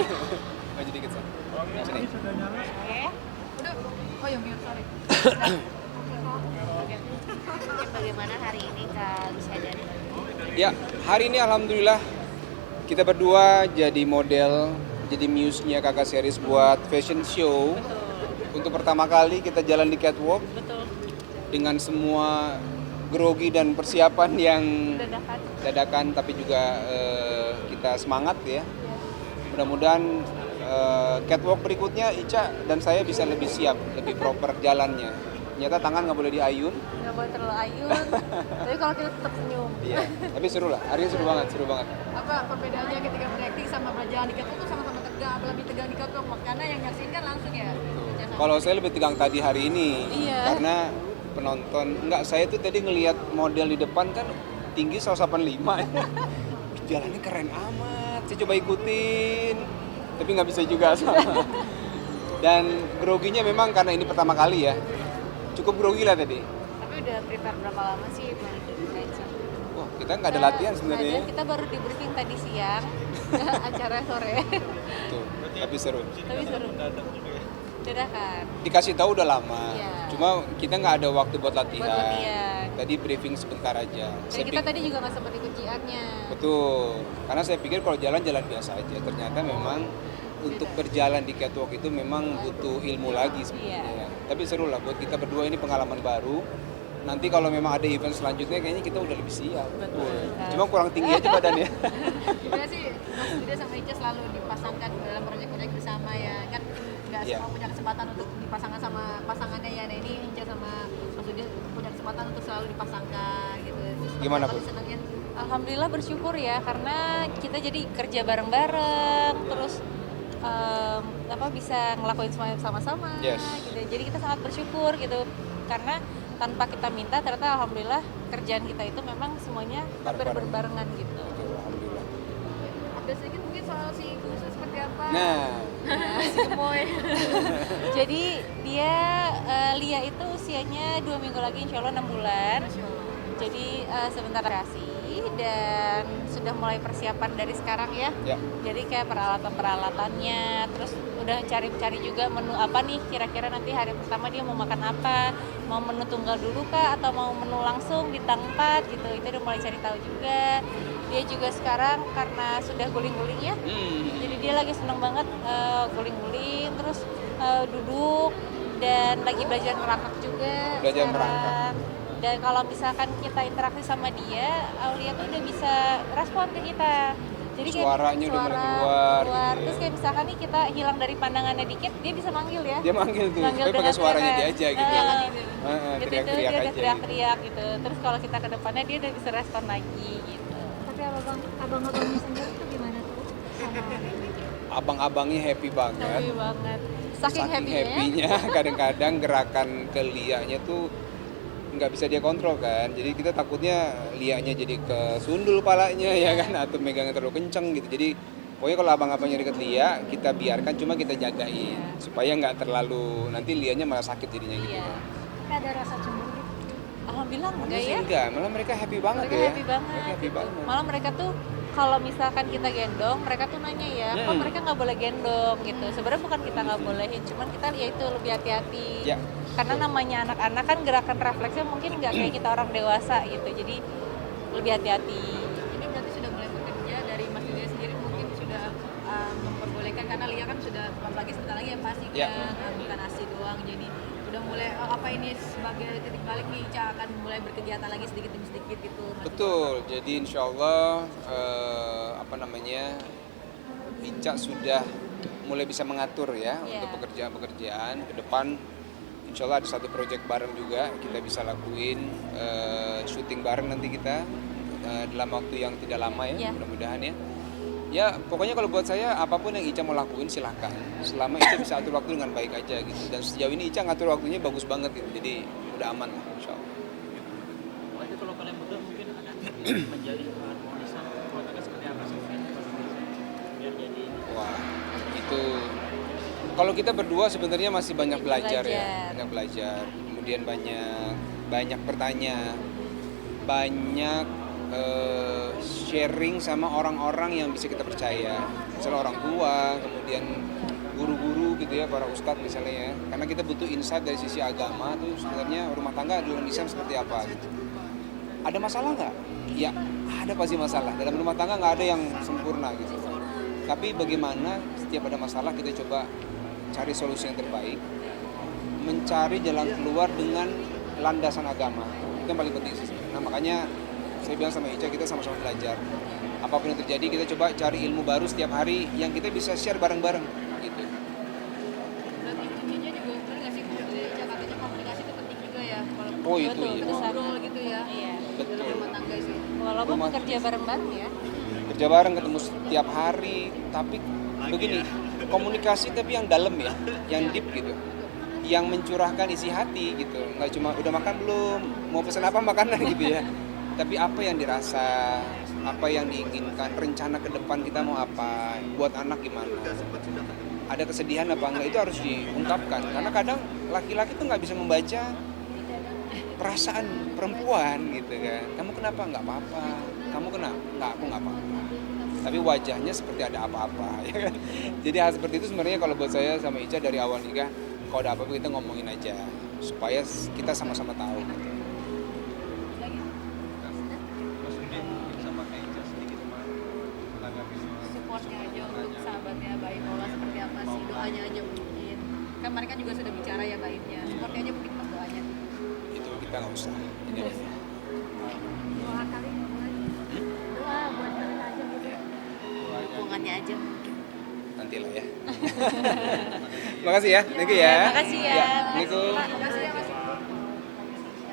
Maju dikit Sam. Sini. Oke. Udah. Oh ya, mute, sorry. Oke. Mungkin bagaimana hari ini Kak Lucia dan Ya, hari ini alhamdulillah kita berdua jadi model, jadi muse-nya Kakak Series buat fashion show. Untuk pertama kali kita jalan di catwalk betul dengan semua grogi dan persiapan yang dadakan. dadakan, tapi juga kita semangat ya. Mudah-mudahan catwalk berikutnya Ica dan saya bisa lebih siap, lebih proper jalannya. Ternyata tangan nggak boleh diayun. Nggak boleh terlalu ayun, tapi kalau kita tetap senyum. Iya. Tapi seru lah. Hari ini seru banget, seru banget. Apa perbedaannya ketika berakting sama berjalan di catwalk tuh sama-sama tegang, lebih tegang di catwalk karena yang nyaksiin kan langsung ya. Kalau saya lebih tegang tadi hari ini, Iya. karena penonton, enggak, saya tuh tadi ngelihat model di depan kan tinggi 185. Jalannya keren amat, saya coba ikutin, tapi nggak bisa juga sama. Dan groginya memang karena ini pertama kali ya, cukup grogi lah tadi. Tapi udah prepare berapa lama sih Bang Ica? Wah, kita nggak ada latihan sebenarnya. Ada, kita baru di briefing tadi siang, acara sore. Tuh, tapi seru. Tapi seru. Dadakan. Dikasih tahu udah lama, Iya. cuma kita nggak ada waktu buat latihan. Buat latihan. Tadi briefing sebentar aja. Dan Saya kita pikir- tadi juga nggak sempat ikut GR-nya. Betul, karena saya pikir kalau jalan-jalan biasa aja. Ternyata memang untuk berjalan di catwalk itu memang butuh ilmu lagi sebenarnya. Iya. Tapi seru lah buat kita berdua, ini pengalaman baru. Nanti kalau memang ada event selanjutnya kayaknya kita udah lebih siap. Betul. Cuma kurang tinggi aja badannya. Sebenarnya sih Mas Yuda sama Ica selalu dipasangkan dalam proyek-proyek bersama ya. Kan nggak Iya. semua punya kesempatan untuk dipasangkan sama pasangannya ya. Nah ini Ica sama Mas Yuda punya kesempatan untuk selalu dipasangkan gitu. Terus Gimana, apa Bu? disenengin? Alhamdulillah bersyukur ya karena kita jadi kerja bareng-bareng terus bisa ngelakuin semuanya sama-sama Yes. gitu. Jadi kita sangat bersyukur gitu karena tanpa kita minta ternyata alhamdulillah kerjaan kita itu memang semuanya hampir Bareng-bareng. berbarengan gitu. Betul, alhamdulillah. Ada sedikit mungkin soal si ibu seperti apa? Nah, Si gemoy. Jadi dia Lia itu usianya 2 minggu lagi insya Allah 6 bulan. Masya Allah. Jadi sebentar kreasi dan sudah mulai persiapan dari sekarang ya. ya. Jadi kayak peralatan-peralatannya, terus udah cari-cari juga menu apa nih kira-kira nanti hari pertama dia mau makan apa, mau menu tunggal dulu kah atau mau menu langsung bintang 4 gitu. Itu udah mulai cari tahu juga. Dia juga sekarang karena sudah guling-guling ya. Jadi dia lagi seneng banget guling-guling terus duduk dan lagi belajar merangkak juga. Belajar sekarang. merangkak. Dan kalau misalkan kita interaksi sama dia, Aulia tuh udah bisa respon ke kita. Jadi kayak Suaranya udah mulai keluar gitu ya. Terus kayak misalkan nih kita hilang dari pandangannya dikit, dia bisa manggil ya. Dia manggil tuh, Manggil tapi pakai dengan suaranya dia teriakan. aja gitu. Gitu itu Teriak-teriak dia aja. udah teriak-teriak gitu. Terus kalau kita ke depannya dia udah bisa respon lagi gitu. Tapi abang-abangnya sendiri tuh gimana tuh? Sama Abang-abangnya happy banget. Happy banget. Saking happy-nya. happy-nya, kadang-kadang gerakan ke lianya tuh nggak bisa dia kontrol kan, jadi kita takutnya lianya jadi kesundul palanya ya kan, atau megangnya terlalu kenceng gitu. Jadi pokoknya kalau abang-abangnya deket lia kita biarkan, cuma kita jagain supaya nggak terlalu nanti lianya malah sakit jadinya gitu. Iya. Tapi ada rasa cemburu. Alhamdulillah Malah enggak sih ya. enggak, malah mereka happy banget Mereka ya. happy banget. Mereka happy gitu. banget. Malah mereka tuh kalau misalkan kita gendong, mereka tuh nanya ya, kok mereka nggak boleh gendong gitu. Sebenarnya bukan kita nggak bolehin, cuman kita ya itu lebih hati-hati. Ya. Karena namanya anak-anak kan gerakan refleksnya mungkin nggak kayak kita orang dewasa gitu. Jadi lebih hati-hati. Ini berarti sudah mulai bekerja dari Mas Yuda sendiri mungkin sudah memperbolehkan karena Lia kan sudah lagi sebentar lagi ya pasti Ya. kan bukan ASI doang, jadi udah mulai apa ini sebagai titik balik nih Ica akan mulai berkegiatan lagi sedikit demi sedikit gitu. Betul, jadi insya Allah Ica sudah mulai bisa mengatur ya Iya. untuk pekerjaan-pekerjaan ke depan. Insya Allah ada satu proyek bareng juga kita bisa lakuin syuting bareng nanti kita dalam waktu yang tidak lama ya, Iya. mudah-mudahan ya. Ya pokoknya kalau buat saya apapun yang Ica mau lakuin silahkan, selama Ica bisa atur waktu dengan baik aja gitu. Dan sejauh ini Ica ngatur waktunya bagus banget gitu, jadi udah aman lah insya Allah. Berarti kalau kalian berdua mungkin akan menjadi harmonisan keluarga seperti apa sih? Biar jadi Wah, itu kalau kita berdua sebenarnya masih banyak belajar ya, Belajar. banyak belajar. Kemudian banyak bertanya, banyak sharing sama orang-orang yang bisa kita percaya. misalnya orang tua, kemudian guru-guru gitu ya, para ustadz misalnya ya. Karena kita butuh insight dari sisi agama tuh sebenarnya rumah tangga dalam Islam seperti apa gitu. Ada masalah nggak? Ya ada pasti masalah. Dalam rumah tangga nggak ada yang sempurna gitu. Tapi bagaimana setiap ada masalah kita coba cari solusi yang terbaik, mencari jalan keluar dengan landasan agama. Itu yang paling penting sih. Nah makanya saya bilang sama Ica, kita sama-sama belajar. Apapun yang terjadi kita coba cari ilmu baru setiap hari yang kita bisa share bareng-bareng gitu. Berarti kuncinya juga bener nggak sih katanya komunikasi itu penting juga ya kalau Oh itu Betul, iya. betul. ngobrol gitu ya Iya. Betul. dalam rumah tangga sih. Walaupun Rumah- bekerja bareng-bareng ya. Kerja bareng, ketemu setiap hari, tapi begini, komunikasi tapi yang dalam ya, yang deep gitu, yang mencurahkan isi hati gitu, nggak cuma udah makan belum, mau pesan apa makanan gitu ya, tapi apa yang dirasa, apa yang diinginkan, rencana ke depan kita mau apa, buat anak gimana, ada kesedihan apa enggak, itu harus diungkapkan, karena kadang laki-laki tuh nggak bisa membaca perasaan perempuan gitu kan. Kamu kenapa? Nggak apa-apa. Kamu kenapa? Nggak, aku nggak apa-apa. Tapi wajahnya seperti ada apa-apa ya kan. Jadi hal seperti itu sebenarnya kalau buat saya sama Ica dari awal nikah, kalau ada apa-apa kita ngomongin aja supaya kita sama-sama tahu. Supportnya aja untuk sahabatnya Mbak Im Maula seperti apa sih, doanya aja mungkin kan mereka juga sudah bicara ya Mbak Imnya, supportnya aja mungkin pas doanya. Itu kita nggak usah. Ini aja. Doa kali buat doa buat kalian aja gitu. Hubungannya aja. Nantilah ya. Makasih ya. Thank you ya. Makasih ya. Assalamualaikum. Terima kasih